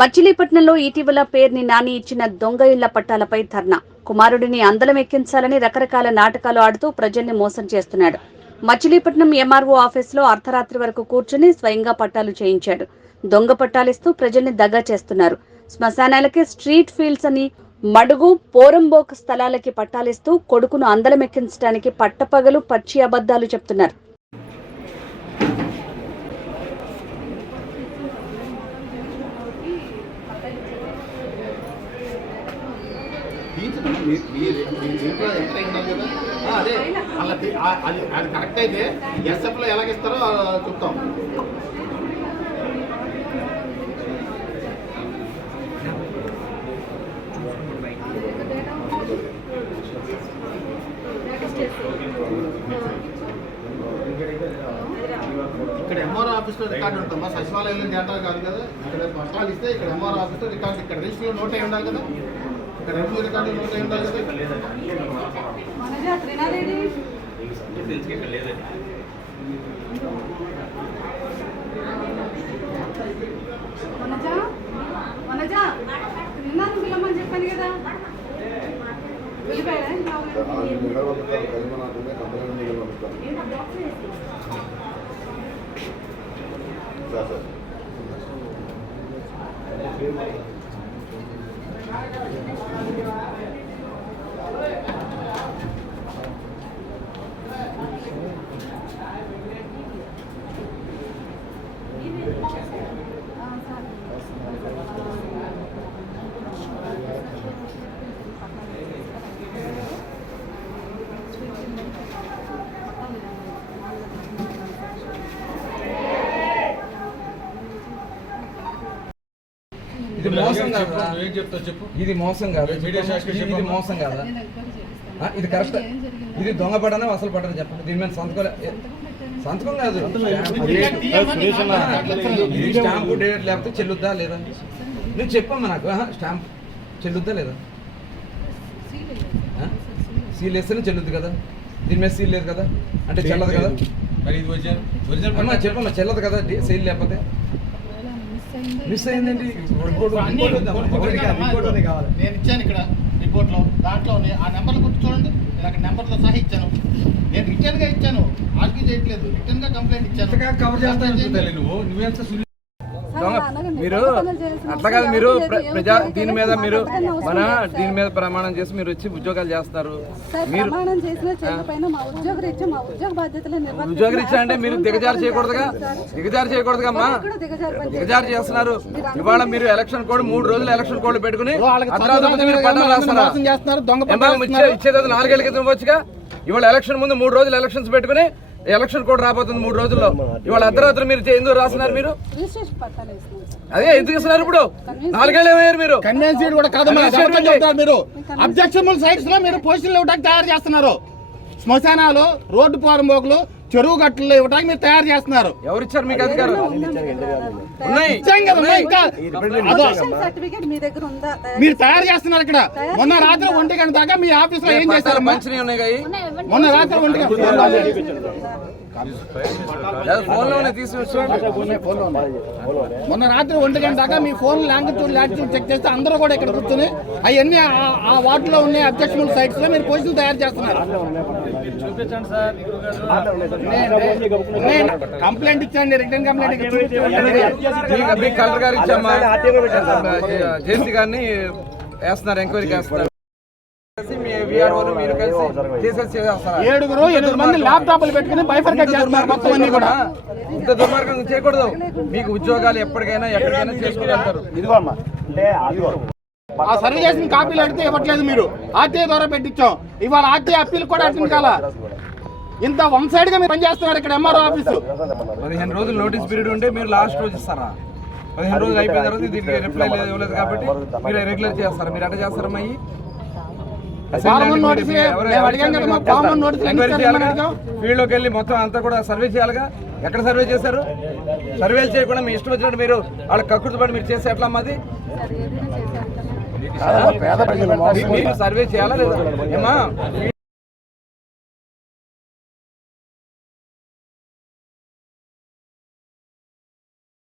మచిలీపట్నంలో ఇటీవల పేర్ని నాని ఇచ్చిన దొంగ ఇళ్ల పట్టాలపై ధర్నా. కుమారుడిని అందలం ఎక్కించాలని రకరకాల నాటకాలు ఆడుతూ ప్రజల్ని మోసం చేస్తున్నాడు. మచిలీపట్నం ఎంఆర్ఓ ఆఫీసులో అర్ధరాత్రి వరకు కూర్చుని స్వయంగా పట్టాలు చేయించాడు. దొంగ పట్టాలిస్తూ ప్రజల్ని దగా చేస్తున్నారు. శ్మశానాలకి స్ట్రీట్ ఫీల్డ్స్ అని, మడుగు పోరంబోక్ స్థలాలకి పట్టాలిస్తూ కొడుకును అందలం ఎక్కించడానికి పట్టపగలు పచ్చి అబద్ధాలు చెప్తున్నారు. అదే అది కరెక్ట్ అయితే ఎస్ఎఫ్లో ఎలాగిస్తారో చూద్దాం. ఇక్కడ ఎంఆర్ఓ ఆఫీస్లో రికార్డు ఉంటుందా? సచివాలయంలో డేటా కాదు కదా. ఇక్కడ పట్టాలు ఇస్తే ఇక్కడ ఎంఆర్ఓ ఆఫీస్లో రికార్డు, ఇక్కడ రిజిస్టర్లో నోట్ అయి ఉండాలి కదా. ఇక్కడ రెవెన్యూ రికార్డు నోట్ అయి ఉండాలి కదా. చెప్పాను కదా ఇది మోసం కాదా? ఇది మోసం కాదు, ఇది మోసం కాదా? ఇది కరెక్ట్, ఇది దొంగ పడనా అసలు పడని చెప్పండి. దీని మీద సంతకం కాదు, ఇది స్టాంపు డేట్ లేకపోతే చెల్లుద్దా లేదా? నువ్వు చెప్పమ్మా నాకు, స్టాంప్ చెల్లుద్దా లేదా? సీల్ వేస్తేనే చెల్లుద్ది కదా, దీని మీద సీల్ లేదు కదా, అంటే చెల్లదు కదా. అమ్మా చెప్పమ్మా, చెల్లదు కదా సీల్ లేకపోతే. మిస్ అయిందండి. నేను ఇచ్చాను ఇక్కడ రిపోర్ట్లో, దాంట్లో ఆ నెంబర్లు గుర్తు చూడండి. నేను అక్కడ నెంబర్తో సహా ఇచ్చాను. నేను రిటర్న్ గా ఇచ్చాను, ఆర్గ్యూ చేయట్లేదు. రిటర్న్ గా కంప్లైంట్ ఇచ్చాను. కవర్ చేస్తాను. మీరు అట్లా కాదు, మీరు ప్రజా దీని మీద మీరు దీని మీద ప్రమాణం చేసి మీరు వచ్చి ఉద్యోగాలు చేస్తారు. మీరు ఉద్యోగరీత్యా అంటే మీరు దిగజారు చేయకూడదుగా అమ్మా. దిగజారు చేస్తున్నారు. ఇవాళ మీరు ఎలక్షన్ కోడ్ 3 రోజులు ఎలక్షన్ కోడ్ పెట్టుకుని మీరు పట్టాలు రాస్తున్నారు. ఇచ్చేది 4 ఏళ్ళ క్రితం వచ్చుగా. ఇవాళ ఎలక్షన్ ముందు 3 రోజులు ఎలక్షన్స్ పెట్టుకుని ఎలక్షన్ కోడ్ రాబోతుంది 3 రోజుల్లో. ఇవాళ అర్ధరాత్రి మీరు ఎందుకు రాస్తున్నారు? మీరు అదే ఎందుకు ఇస్తున్నారు? ఇప్పుడు 4 ఏళ్ళు ఏమయ్యారు మీరు? కన్వెన్సీడ్ కూడా కాదు, మీరు అబ్జెక్షనబుల్ సైట్స్ లో మీరు పొజిషన్లు ఇవ్వడానికి తయారు చేస్తున్నారు. శ్మశానాలు, రోడ్డు పోరంబోకులు, చెరువు గట్టులు ఇవ్వడానికి మీరు తయారు చేస్తున్నారు. ఎవరు ఇచ్చారు మీకు అధికారం? మీరు తయారు చేస్తున్నారు. ఇక్కడ మొన్న రాత్రి 1 గంట దాకా మీ ఆఫీస్ లో ఏం చేస్తారు? మంచిగా ఉన్నాయి. మొన్న రాత్రి 1 గంట మొన్న రాత్రి 1 గంట దాకా మీ ఫోన్ లాంగిట్యూడ్ చెక్ చేస్తే అందరూ కూడా ఇక్కడ కూర్చొని అవన్నీ ఆ వార్డులో ఉన్న అబ్జెక్షనబుల్ సైట్స్ లో మీరు పొజిషన్ తయారు చేస్తున్నారు. కంప్లైంట్ ఇచ్చండి, రిటర్న్ కంప్లైంట్ కలెక్టర్ గారు ఇచ్చామా, జేసీ గారిని వేస్తున్నారు, ఎంక్వైరీకి వేస్తున్నారు. 7 మంది ల్యాప్టాప్లు పెట్టుకుని బైఫర్కేట్ చేస్తున్నారు మొత్తం అన్ని కూడా. ఇంత దుర్మార్గం చేయకూడదు. మీకు ఉద్యోగాలు ఎప్పటికైనా ఎక్కడికైనా చేసుకోగలుగుతారు. ఆ సర్వే చేసిన కాపీలు అడిగితే ఇవ్వట్లేదు. మీరు ఆర్టీఐ ద్వారా పెట్టించాం. ఇవాళ ఆర్టీఐ అప్పీల్ కూడా అటెండ్ కాలా. ఇంత 1 సైడ్ గా మీరు పనిచేస్తున్నారు ఇక్కడ ఎంఆర్ఓ ఆఫీసు. 15 రోజులు నోటీస్ పీరియడ్ ఉంటే మీరు లాస్ట్ రోజు ఇస్తారా? 15 రోజులు అయిపోయిన తర్వాత దీనికి రిప్లై ఇవ్వలేదు కాబట్టి మీరు రెగ్యులర్ చేస్తారా? మీరు ఎట్లా చేస్తారమ్మా? ఫీల్డ్ లోకి వెళ్ళి మొత్తం అంతా కూడా సర్వే చేయాలిగా. ఎక్కడ సర్వే చేశారు? సర్వేలు చేయకుండా మీ ఇష్టం వచ్చినట్టు మీరు వాళ్ళ కక్కుర్తి పడి మీరు చేస్తే ఎట్లా అమ్మది? సర్వే చేయాలా లేదా? ఏమా